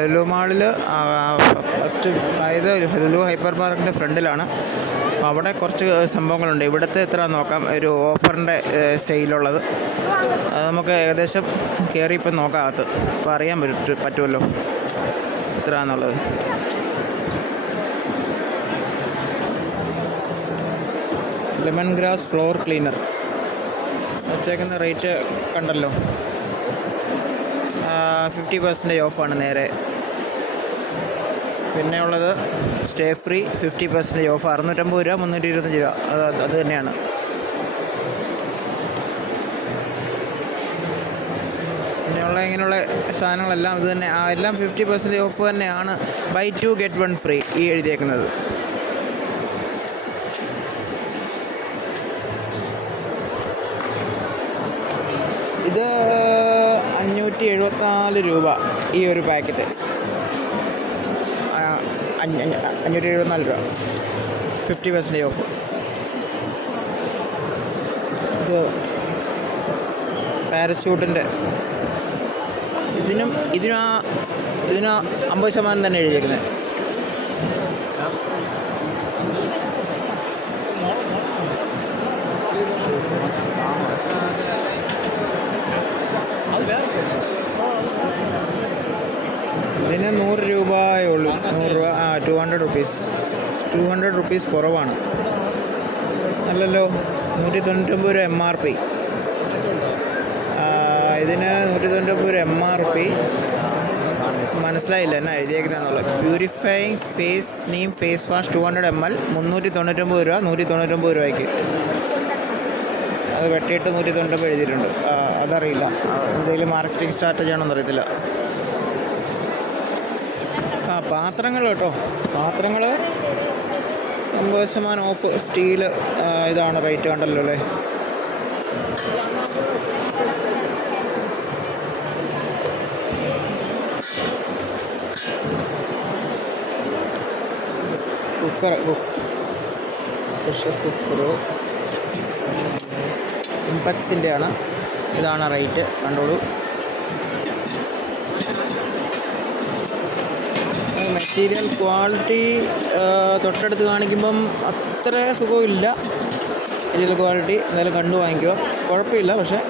ലുലു മാളിൽ ഫസ്റ്റ് അതായത് ലുലു ഹൈപ്പർ പാർക്കിന്റെ ഫ്രണ്ടിലാണ്. അപ്പോൾ അവിടെ കുറച്ച് സംഭവങ്ങളുണ്ട്. ഇവിടുത്തെ എത്ര നോക്കാം. ഒരു ഓഫറിന്റെ സെയിലുള്ളത്. അത് നമുക്ക് ഏകദേശം കയറി ഇപ്പം നോക്കാം അപ്പോൾ അറിയാൻ പറ്റും പറ്റുമല്ലോ എത്ര എന്നുള്ളത് ലെമൺ ഗ്രാസ് ഫ്ലോർ ക്ലീനർ. വെച്ചേക്കുന്ന റേറ്റ് കണ്ടല്ലോ. ഫിഫ്റ്റി പെർസെന്റേജ് ഓഫാണ് നേരെ. പിന്നെ ഉള്ളത് stay free fifty percentage off അറുന്നൂറ്റമ്പത് രൂപ മുന്നൂറ്റി ഇരുപത്തഞ്ച് രൂപ. അത് അത് തന്നെയാണ്. പിന്നെയുള്ള ഇങ്ങനെയുള്ള സാധനങ്ങളെല്ലാം ഇത് തന്നെ. എല്ലാം ഫിഫ്റ്റി പെർസെന്റേജ് ഓഫ് തന്നെയാണ്. Buy two get one free ഈ എഴുതിയേക്കുന്നത്. ഇത് അഞ്ഞൂറ്റി എഴുപത്തിനാല് രൂപ ഈ ഒരു പാക്കറ്റ്. അഞ്ഞൂറ്റി എഴുപത്തിനാല് രൂപ. Fifty percentage off. ഇത് പാരച്യൂട്ടിന്റെ. ഇതിനും ഇതിനും ഇതിന് അമ്പത് ശതമാനം തന്നെ എഴുതിയേക്കുന്നത് ഇതിന് നൂറ് രൂപയേ ഉള്ളൂ നൂറ് രൂപ ആ two hundred rupees two hundred rupees കുറവാണ്. അല്ലല്ലോ നൂറ്റി തൊണ്ണൂറ്റൊമ്പത് രൂപ എം ആർ പി ഇതിന് നൂറ്റി തൊണ്ണൂറ്റൊമ്പത് രൂപ എം ആർ പി മനസ്സിലായില്ല എന്നാ എഴുതിയേക്കുന്നതെന്നുള്ളത്. Purifying face neem face wash two hundred M L മുന്നൂറ്റി തൊണ്ണൂറ്റൊമ്പത് രൂപ നൂറ്റി തൊണ്ണൂറ്റൊമ്പത് രൂപയ്ക്ക്. അത് വെട്ടിയിട്ട് നൂറ്റി തൊണ്ണൂറ്റൊമ്പത് എഴുതിയിട്ടുണ്ട്. അതറിയില്ല. എന്തെങ്കിലും മാർക്കറ്റിംഗ് സ്ട്രാറ്റജി ആണോ പാത്രങ്ങൾ കേട്ടോ. പാത്രങ്ങൾ അമ്പത് ശതമാനം ഓഫ് സ്റ്റീൽ ഇതാണ് റേറ്റ് കണ്ടല്ലോ അല്ലേ? കുക്കർ പ്രഷർ കുക്കർ ഇമ്പക്സിന്റെ ആണ് ഇതാണ് റേറ്റ്. കണ്ടോളൂ. മെറ്റീരിയൽ ക്വാളിറ്റി തൊട്ടടുത്ത് കാണിക്കുമ്പം അത്ര സുഖമില്ല. മെറ്റീരിയൽ ക്വാളിറ്റി എന്തായാലും കണ്ടു വാങ്ങിക്കുക കുഴപ്പമില്ല പക്ഷേ.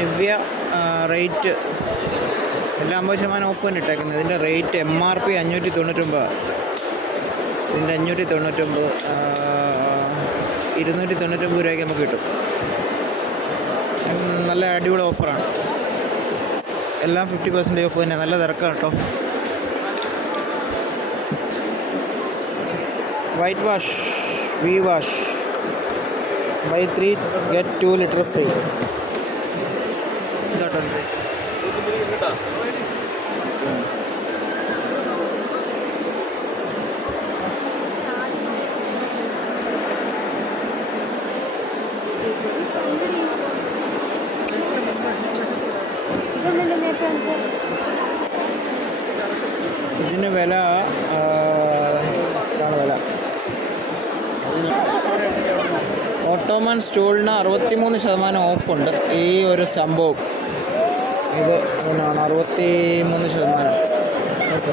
Nivea rate. എല്ലാം അമ്പത് ശതമാനം ഓഫ് തന്നെ ഇട്ടേക്കുന്നത്. ഇതിന്റെ റേറ്റ് എം ആർ പി അഞ്ഞൂറ്റി തൊണ്ണൂറ്റൊമ്പത്. ഇതിന്റെ അഞ്ഞൂറ്റി തൊണ്ണൂറ്റൊമ്പത് ഇരുന്നൂറ്റി തൊണ്ണൂറ്റൊമ്പത് രൂപയ്ക്ക് നമുക്ക് കിട്ടും. നല്ല അടിപൊളി ഓഫറാണ്. എല്ലാം ഫിഫ്റ്റി പെർസെന്റേജ് ഓഫ് തന്നെ. നല്ല തിരക്കാണ് കേട്ടോ. White wash V wash buy three get two litre free ഇതാട്ടോ. ഇതിന് വില എന്താണ് വില. ഓട്ടോമൻ സ്റ്റൂളിന് അറുപത്തിമൂന്ന് ശതമാനം ഓഫുണ്ട്. ഈ ഒരു സംഭവം. ഇത് ഇങ്ങനെയാണ് അറുപത്തി മൂന്ന് ശതമാനം. ഓക്കെ.